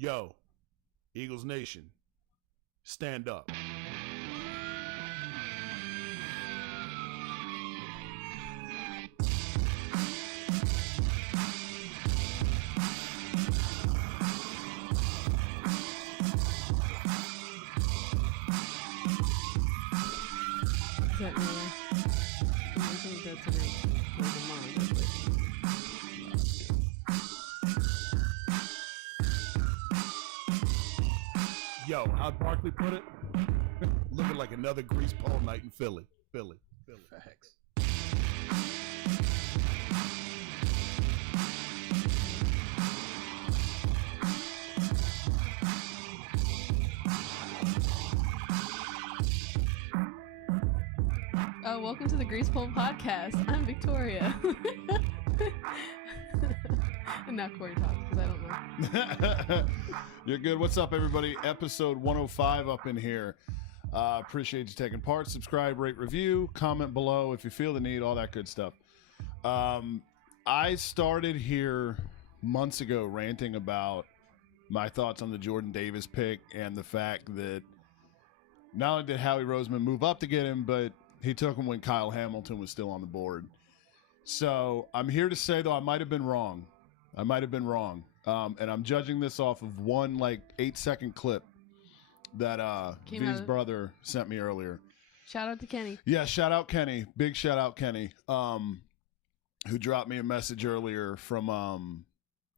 Yo, Eagles Nation, stand up. Is that really? I think that's tonight. Yo, how'd Barkley put it? Looking like another grease pole night in Philly. Facts. Welcome to the Grease Pole Podcast. I'm Victoria. And now Cory talks because I don't know. You're good. What's up, everybody? Episode 105 up in here. Appreciate you taking part. Subscribe, rate, review, comment below if you feel the need, all that good stuff. I started here months ago ranting about my thoughts on the Jordan Davis pick and the fact that not only did Howie Roseman move up to get him, but he took him when Kyle Hamilton was still on the board. So I'm here to say, though, I might have been wrong. And I'm judging this off of one 8-second clip that V's brother sent me earlier. Shout out to Kenny. Yeah, shout out Kenny. Big shout out Kenny, who dropped me a message earlier from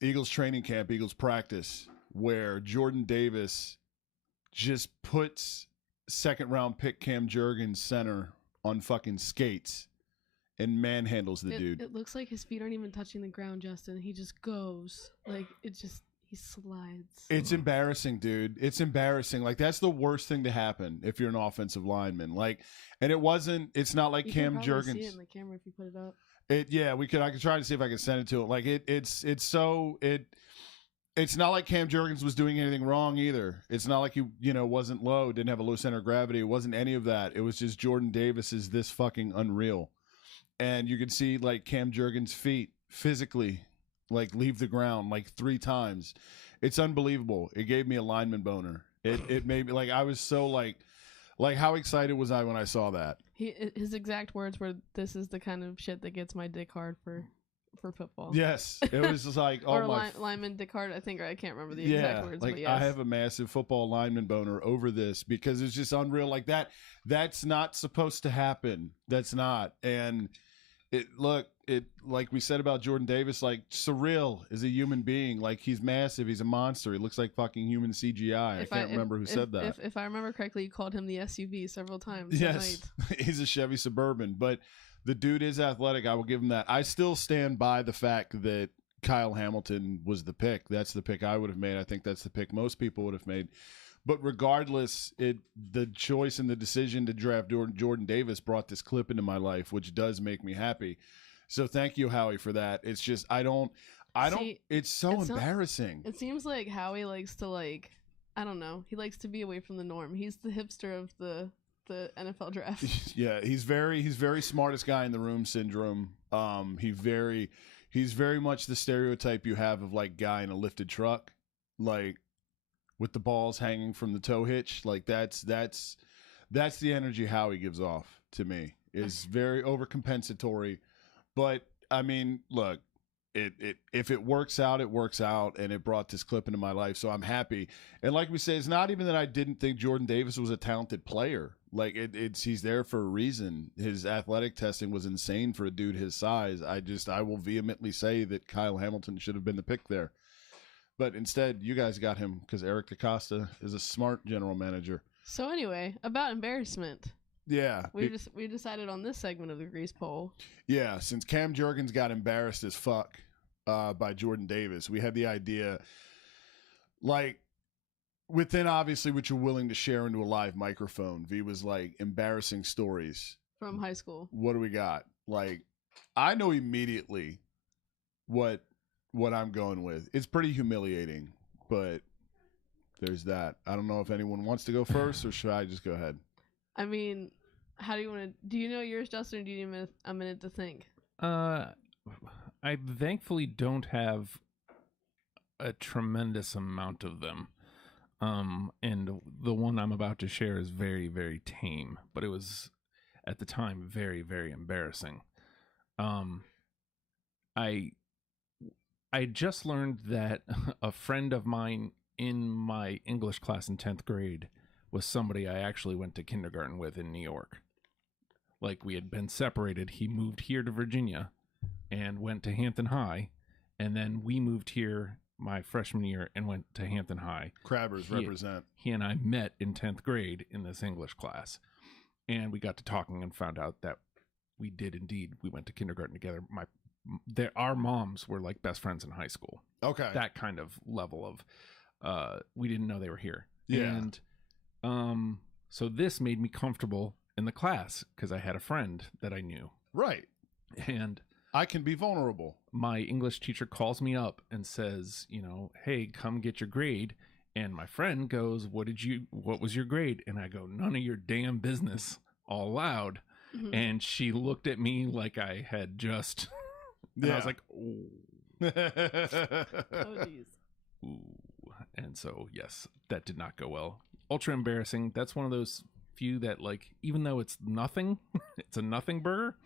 Eagles training camp, Eagles practice, where Jordan Davis just puts second-round pick Cam Jurgens center on fucking skates and manhandles the dude. It looks like his feet aren't even touching the ground, Justin. He just goes. He slides. It's embarrassing, dude. It's embarrassing. That's the worst thing to happen if you're an offensive lineman. And it's not like you Cam can Jurgens. See it in the camera if you put it up. I could try to see if I can send it to him. It's not like Cam Jurgens was doing anything wrong either. It's not like he, wasn't low, didn't have a low center of gravity. It wasn't any of that. It was just Jordan Davis is this fucking unreal. And you could see Cam Jurgens' feet physically leave the ground 3 times. It's unbelievable. It gave me a lineman boner. It made me I was so how excited was I when I saw that? His exact words were, "This is the kind of shit that gets my dick hard for football." Yes, it was just or lineman dick hard. I think, or I can't remember the exact words. But yes. I have a massive football lineman boner over this because it's just unreal. That's not supposed to happen. That's not. And it like we said about Jordan Davis, surreal is a human being. He's massive. He's a monster. He looks like fucking human CGI. I can't remember who said that. If I remember correctly, you called him the SUV several times. Yes, he's a Chevy Suburban, but the dude is athletic. I will give him that. I still stand by the fact that Kyle Hamilton was the pick. That's the pick I would have made. I think that's the pick most people would have made. But regardless, the choice and the decision to draft Jordan Davis brought this clip into my life, which does make me happy. So thank you, Howie, for that. It's just it's so embarrassing. It seems like Howie likes to I don't know. He likes to be away from the norm. He's the hipster of the NFL draft. Yeah, he's very smartest guy in the room syndrome. He's very much the stereotype you have of guy in a lifted truck, with the balls hanging from the tow hitch. That's the energy Howie gives off to me. Is very overcompensatory. But I mean, look, if it works out, it works out, and it brought this clip into my life, so I'm happy. And like we say, it's not even that I didn't think Jordan Davis was a talented player. He's there for a reason. His athletic testing was insane for a dude his size. I will vehemently say that Kyle Hamilton should have been the pick there. But instead, you guys got him because Eric DaCosta is a smart general manager. So anyway, about embarrassment. Yeah. We decided on this segment of the Grease Pole. Yeah, since Cam Jurgens got embarrassed as fuck by Jordan Davis, we had the idea, within obviously what you're willing to share into a live microphone, V was embarrassing stories. From high school. What do we got? I know immediately what I'm going with. It's pretty humiliating, but there's that. I don't know if anyone wants to go first, or should I just go ahead? I mean, how do you want to? Do you know yours, Justin, or do you need a minute to think? I thankfully don't have a tremendous amount of them. And the one I'm about to share is very, very tame, but it was at the time very, very embarrassing. I just learned that a friend of mine in my English class in 10th grade was somebody I actually went to kindergarten with in New York. Like, we had been separated. He moved here to Virginia and went to Hampton High, and then we moved here my freshman year and went to Hampton High. Crabbers represent. He and I met in 10th grade in this English class, and we got to talking and found out that we did indeed. We went to kindergarten together. Our moms were like best friends in high school. Okay. That kind of level of, we didn't know they were here. Yeah. And so this made me comfortable in the class because I had a friend that I knew. Right. And I can be vulnerable. My English teacher calls me up and says, hey, come get your grade. And my friend goes, what was your grade? And I go, none of your damn business, all loud. Mm-hmm. And she looked at me like I had just, and I was like, oh. Oh, geez. Ooh. And so, yes, that did not go well. Ultra embarrassing. That's one of those few that, like, even though it's nothing, it's a nothing burger.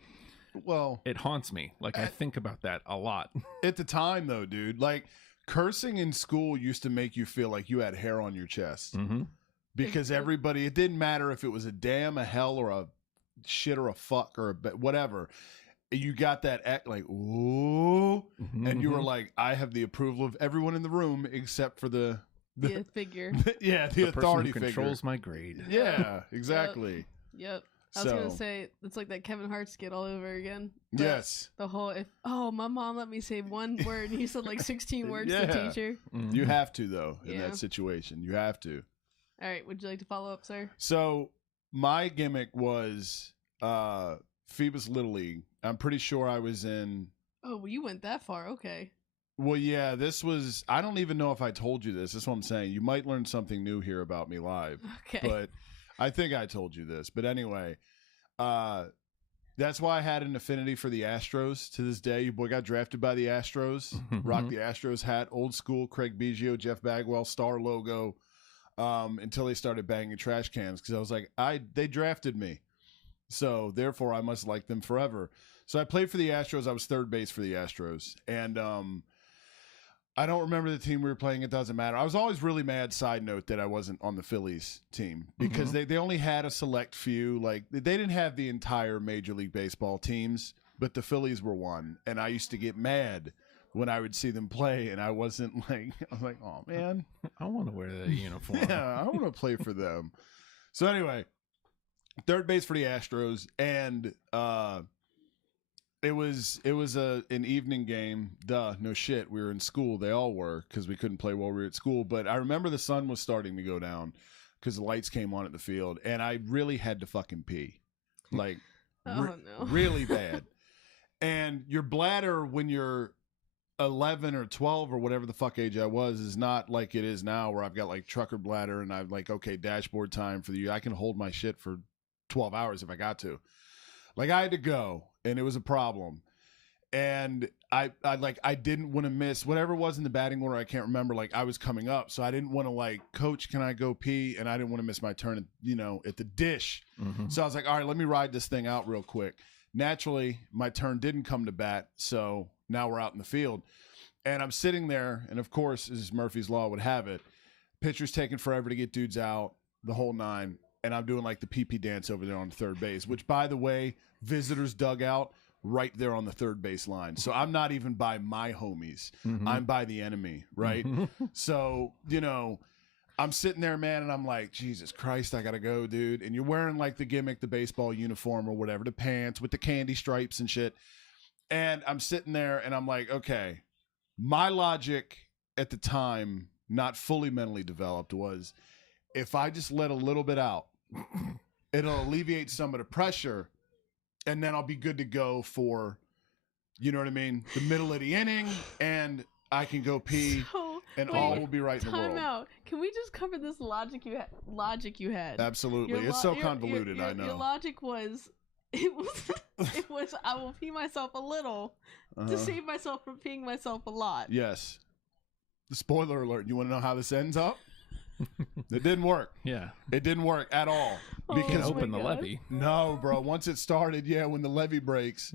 Well, it haunts me. Like, I think about that a lot. At the time, though, dude, like, cursing in school used to make you feel like you had hair on your chest. Mm-hmm. Because everybody, it didn't matter if it was a damn, a hell, or a shit, or a fuck, or a whatever. You got that act like, ooh. Mm-hmm. And you were like, I have the approval of everyone in the room except for the figure. The authority person who controls my grade. Yeah, exactly. Yep. I was going to say, it's like that Kevin Hart skit all over again. Yes. The whole, my mom let me say one word, and he said like 16 words to teacher. Mm-hmm. You have to, though, in that situation. You have to. All right. Would you like to follow up, sir? So, my gimmick was Phoebus Little League. I'm pretty sure I was in... Oh, well, you went that far. Okay. Well, yeah, this was... I don't even know if I told you this. That's what I'm saying. You might learn something new here about me live. Okay. But... I think I told you this, but anyway, that's why I had an affinity for the Astros to this day. Your boy got drafted by the Astros, rocked the Astros hat, old school, Craig Biggio, Jeff Bagwell, star logo, until they started banging trash cans because I was like, they drafted me, so therefore I must like them forever. So I played for the Astros. I was third base for the Astros, and I don't remember the team we were playing. It doesn't matter. I was always really mad, side note, that I wasn't on the Phillies team because they only had a select few. Like, they didn't have the entire Major League Baseball teams, but the Phillies were one. And I used to get mad when I would see them play, and I wasn't like, I was like, oh, man. I want to wear that uniform. Yeah, I want to play for them. So anyway, third base for the Astros, and It was an evening game. Duh, no shit. We were in school. They all were because we couldn't play while we were at school. But I remember the sun was starting to go down because the lights came on at the field, and I really had to fucking pee, like really bad. And your bladder when you're 11 or 12 or whatever the fuck age I was is not like it is now, where I've got like trucker bladder and I'm like, okay, dashboard time for the I can hold my shit for 12 hours if I got to. Like, I had to go, and it was a problem. And I didn't want to miss whatever it was in the batting order. I can't remember. Like, I was coming up, so I didn't want to, like, coach, can I go pee? And I didn't want to miss my turn, at the dish. Mm-hmm. So I was like, all right, let me ride this thing out real quick. Naturally, my turn didn't come to bat, so now we're out in the field. And I'm sitting there, and of course, as Murphy's Law would have it, pitcher's taking forever to get dudes out, the whole nine. And I'm doing like the pee-pee dance over there on third base, which, by the way, visitors dugout right there on the third base line. So I'm not even by my homies. Mm-hmm. I'm by the enemy, right? So, I'm sitting there, man, and I'm like, Jesus Christ, I got to go, dude. And you're wearing like the gimmick, the baseball uniform or whatever, the pants with the candy stripes and shit. And I'm sitting there and I'm like, okay, my logic at the time, not fully mentally developed, was if I just let a little bit out, it'll alleviate some of the pressure, and then I'll be good to go for, you know what I mean, the middle of the inning, and I can go pee, and all will be right in the world. Time out. Can we just cover this logic you had? Absolutely. It's so convoluted, I know. Your logic was, it was, I will pee myself a little to save myself from peeing myself a lot. Yes. The spoiler alert. You want to know how this ends up? It didn't work. Yeah. It didn't work at all. Oh You can my open the God. levee. No, bro. Once it started, when the levee breaks,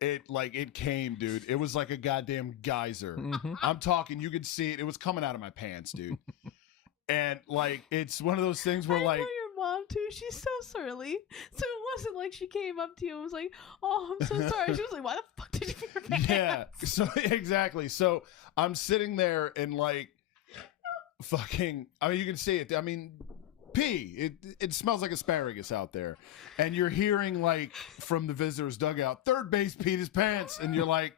it came, dude. It was like a goddamn geyser. I'm talking, you could see it. It was coming out of my pants, dude. And like, it's one of those things where I like, know your mom too. She's so surly. So it wasn't like she came up to you and was like, "Oh, I'm so sorry." She was like, "Why the fuck did you pee your pants?" yeah. So exactly. So I'm sitting there and like, fucking. I mean, you can see it. I mean, pee. It smells like asparagus out there, and you're hearing like from the visitors' dugout, third base peed his pants, and you're like,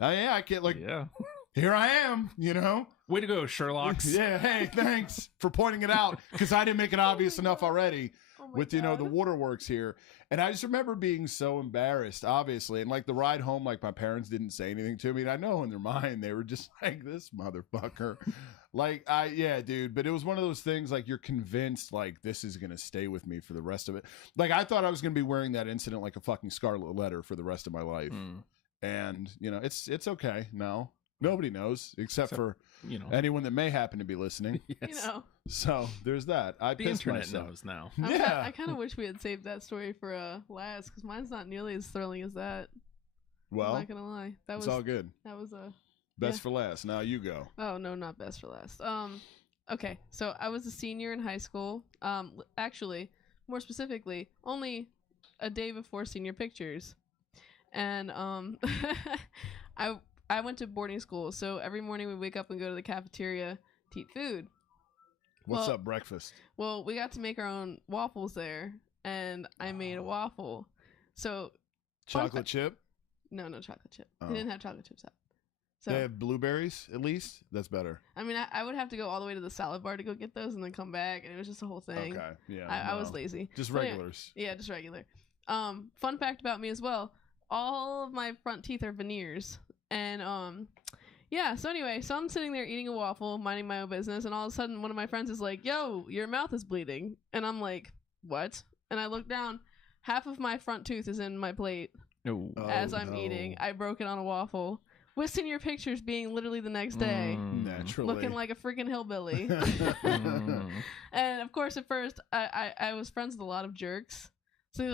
"Oh yeah, I can't like." Yeah. Here I am, you know. Way to go, Sherlock's. Yeah. Hey, thanks for pointing it out because I didn't make it obvious enough already. Oh my With the God. waterworks here, and I just remember being so embarrassed, obviously, and like the ride home, like my parents didn't say anything to me, and I know in their mind they were just like, this motherfucker. Like, yeah, dude, but it was one of those things like you're convinced like this is gonna stay with me for the rest of it. Like I thought I was gonna be wearing that incident like a fucking scarlet letter for the rest of my life. And it's okay. No, nobody knows except for anyone that may happen to be listening. You know. So there's that. I The pissed internet myself. knows now. Yeah. I kind of wish we had saved that story for last, because mine's not nearly as thrilling as that. Well, I'm not gonna lie. That it's was all good. that was a Best for last. Now you go. Oh no, not best for last. Okay, so I was a senior in high school. Actually, more specifically, only a day before senior pictures, and I went to boarding school. So every morning we wake up and go to the cafeteria to eat food. What's Well- up, breakfast? Well, we got to make our own waffles there, and I made a waffle. So Chocolate chip? no chocolate chip. Oh. They didn't have chocolate chips out. So They have blueberries, at least? That's better. I mean, I would have to go all the way to the salad bar to go get those and then come back, and it was just a whole thing. Okay. Yeah. I was no. lazy. Just But anyway, regulars. yeah, just regular. Fun fact about me as well. All of my front teeth are veneers. And yeah, so anyway, so I'm sitting there eating a waffle, minding my own business, and all of a sudden one of my friends is like, "Yo, your mouth is bleeding." And I'm like, "What?" And I look down, half of my front tooth is in my plate No. as I'm eating. I broke it on a waffle. With senior pictures being literally the next day. Naturally. Looking like a freaking hillbilly. And of course, at first, I was friends with a lot of jerks. So they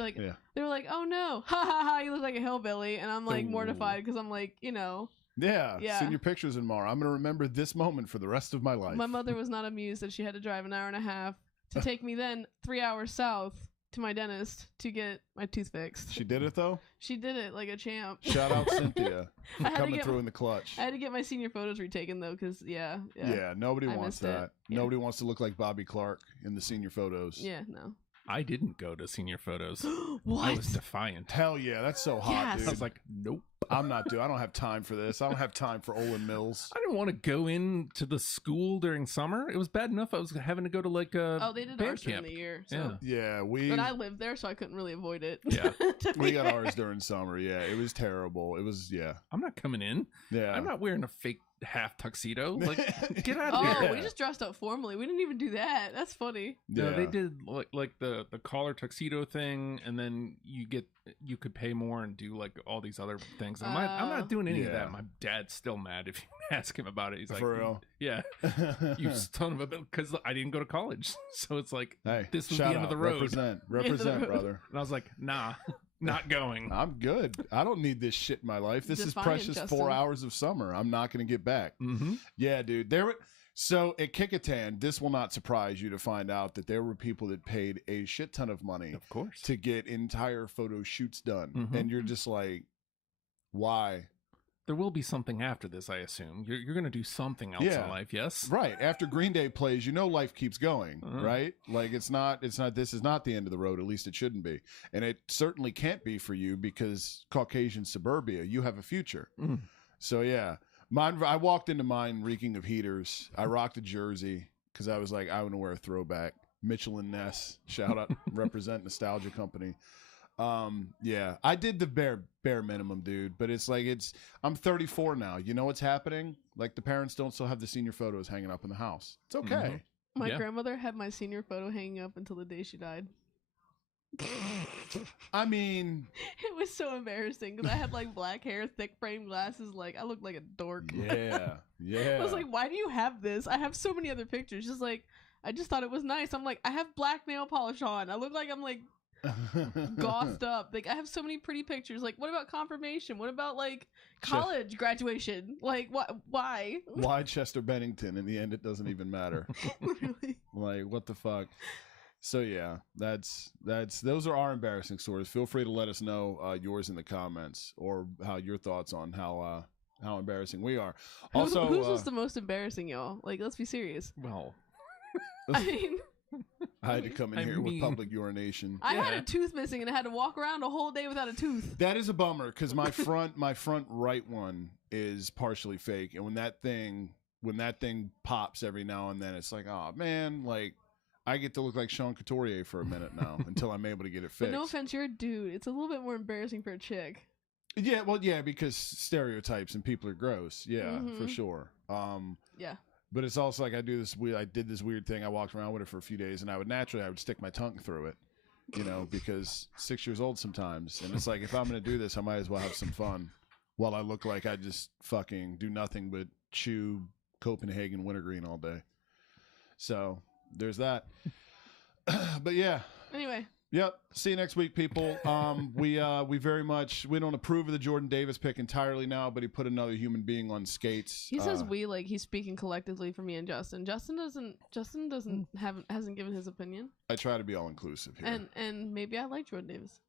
were like, "Oh no, ha ha ha, you look like a hillbilly," and I'm like Ooh. mortified because I'm like, Yeah. Yeah. Send your pictures in Mar. I'm going to remember this moment for the rest of my life. my mother was not amused that she had to drive an hour and a half to take me then 3 hours south to my dentist to get my tooth fixed. She did it, though? She did it like a champ. Shout out Cynthia I had to coming get through in the clutch. I had to get my senior photos retaken though, because yeah. Yeah, nobody I wants missed it. that. Yeah. Nobody wants to look like Bobby Clark in the senior photos. Yeah, no. I didn't go to senior photos. What? I was defiant. Hell yeah, that's so hot, Yes. dude. I was like, nope. I'm not doing. I don't have time for this. I don't have time for Olin Mills. I didn't want to go into the school during summer. It was bad enough I was having to go to like a Oh, they did band ours during camp. the year. So. Yeah. Yeah, we But I lived there, so I couldn't really avoid it. Yeah. we got ours during summer. Yeah, it was terrible. It was I'm not coming in. yeah. I'm not wearing a fake half tuxedo. Like, get out of Oh, here. we just dressed up formally. We didn't even do that. That's funny. Yeah. No, they did like the collar tuxedo thing, and then you could pay more and do like all these other things. I'm not doing any of Yeah. that. My dad's still mad if you ask him about it. He's like, For real? yeah, you son of a bitch, because I didn't go to college, so it's like Hey, this was shout the end out. of the road. Represent, road. brother. And I was like, nah, not going. I'm good. I don't need this shit in my life. This is Defiant, precious Justin. 4 hours of summer. I'm not going to get back. Mm-hmm. Yeah, dude. So at Kickitan, this will not surprise you to find out that there were people that paid a shit ton of money Of course. to get entire photo shoots done. Mhm. And you're just like, why? There will be something after this, I assume. You're going to do something else Yeah. in life, yes? Right. After Green Day plays, life keeps going, Uh-huh. right? Like this is not the end of the road. At least it shouldn't be. And it certainly can't be for you because Caucasian suburbia, you have a future. Mm. So yeah, I walked into mine reeking of heaters. I rocked a jersey because I was like, I want to wear a throwback. Mitchell and Ness, shout out, represent Nostalgia Company. Yeah, I did the bare minimum, dude. But it's like I'm 34 now. You know what's happening? Like the parents don't still have the senior photos hanging up in the house. It's okay. Mhm. My Yeah. grandmother had my senior photo hanging up until the day she died. I mean, It was so embarrassing because I had like black hair, thick frame glasses. Like I looked like a dork. yeah, yeah. I was like, why do you have this? I have so many other pictures. Just like, I just thought it was nice. I'm like, I have black nail polish on. I look like I'm like gossed up. Like I have so many pretty pictures. Like, what about confirmation? What about like college graduation? Like, what? Why? Why Chester Bennington? In the end, it doesn't even matter. Literally. Like, what the fuck? So yeah, that's those are our embarrassing stories. Feel free to let us know yours in the comments or how your thoughts on how embarrassing we are. Also, whose was the most embarrassing, y'all? Like, let's be serious. Well, I mean, I had to come in here with public urination. I had a tooth missing and I had to walk around a whole day without a tooth. That is a bummer because my front right one is partially fake, and when that thing pops every now and then, it's like, oh man, like. I get to look like Sean Couturier for a minute now until I'm able to get it fixed. But no offense, you're a dude. It's a little bit more embarrassing for a chick. Yeah, well, yeah, because stereotypes and people are gross. Yeah, for sure. Yeah. But it's also like I did this weird thing. I walked around with it for a few days, and I would stick my tongue through it, you know, because 6 years old sometimes. And it's like, if I'm going to do this, I might as well have some fun while I look like I just fucking do nothing but chew Copenhagen wintergreen all day. So... there's that. But yeah. Anyway. Yep. See you next week, people. We don't approve of the Jordan Davis pick entirely now, but he put another human being on skates. He says we, like he's speaking collectively for me and Justin. Justin hasn't given his opinion. I try to be all inclusive here. And maybe I like Jordan Davis.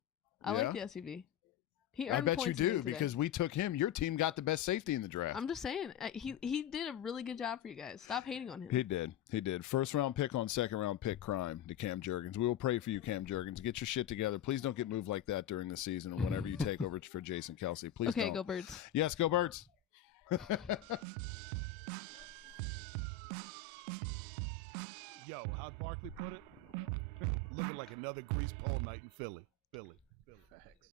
I like the SUV. I bet you do because we took him. Your team got the best safety in the draft. I'm just saying he did a really good job for you guys. Stop hating on him. He did. First round pick on second round pick crime to Cam Jurgens. We will pray for you, Cam Jurgens. Get your shit together. Please don't get moved like that during the season and whenever you take over for Jason Kelsey. Please don't. Okay, go Birds. Yes, go Birds. Yo, how'd Barkley put it? Looking like another grease pole night in Philly.